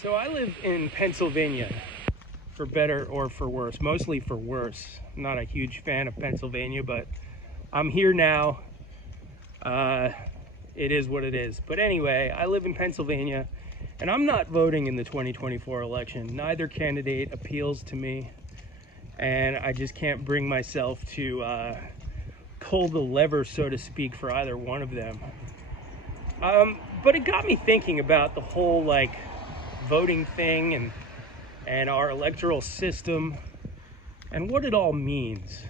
So I live in Pennsylvania, for better or for worse, mostly for worse. I'm not a huge fan of Pennsylvania, but I'm here now. It is what it is. But anyway, I live in Pennsylvania, and I'm not voting in the 2024 election. Neither candidate appeals to me, and I just can't bring myself to pull the lever, so to speak, for either one of them. But it got me thinking about the whole voting thing and our electoral system and what it all means.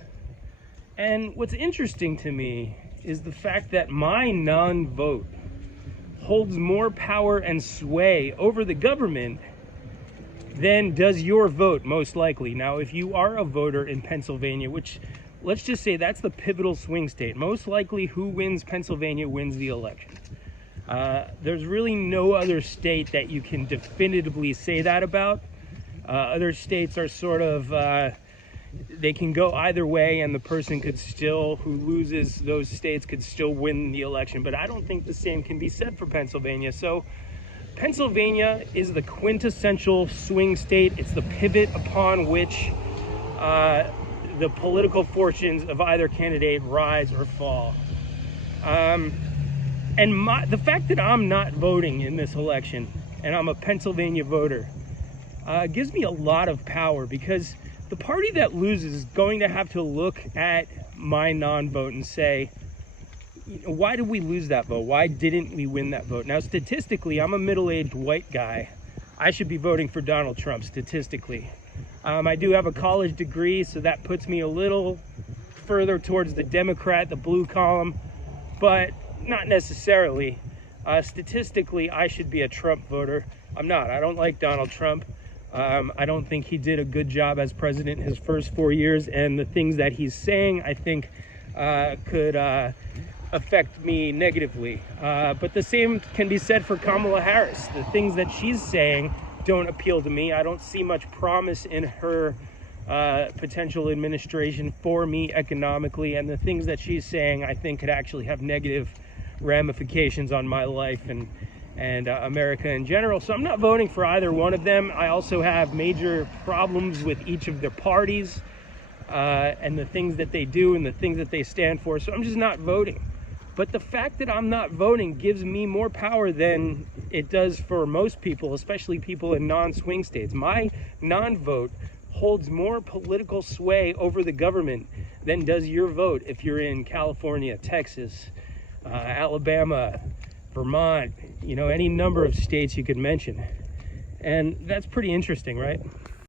And what's interesting to me is the fact that my non-vote holds more power and sway over the government than does your vote, most likely. Now, if you are a voter in Pennsylvania, which let's just say that's the pivotal swing state, most likely who wins Pennsylvania wins the election. There's really no other state that you can definitively say that about. Other states are sort of, they can go either way, and the person could still, who loses those states, could still win the election. But I don't think the same can be said for Pennsylvania. So Pennsylvania is the quintessential swing state. It's the pivot upon which the political fortunes of either candidate rise or fall. And the fact that I'm not voting in this election, and I'm a Pennsylvania voter, gives me a lot of power, because the party that loses is going to have to look at my non-vote and say, why did we lose that vote? Why didn't we win that vote? Now, statistically, I'm a middle-aged white guy. I should be voting for Donald Trump, statistically. I do have a college degree, so that puts me a little further towards the Democrat, the blue column, but not necessarily. Statistically, I should be a Trump voter. I'm not. I don't like Donald Trump. I don't think he did a good job as president his first 4 years, and the things that he's saying, I think, could affect me negatively. But the same can be said for Kamala Harris. The things that she's saying don't appeal to me. I don't see much promise in her potential administration for me economically, and the things that she's saying, I think, could actually have negative ramifications on my life and America in general. So I'm not voting for either one of them. I also have major problems with each of their parties and the things that they do and the things that they stand for. So I'm just not voting. But the fact that I'm not voting gives me more power than it does for most people, especially people in non-swing states. My non-vote holds more political sway over the government than does your vote if you're in California, Texas, Alabama, Vermont, any number of states you could mention. And that's pretty interesting, right?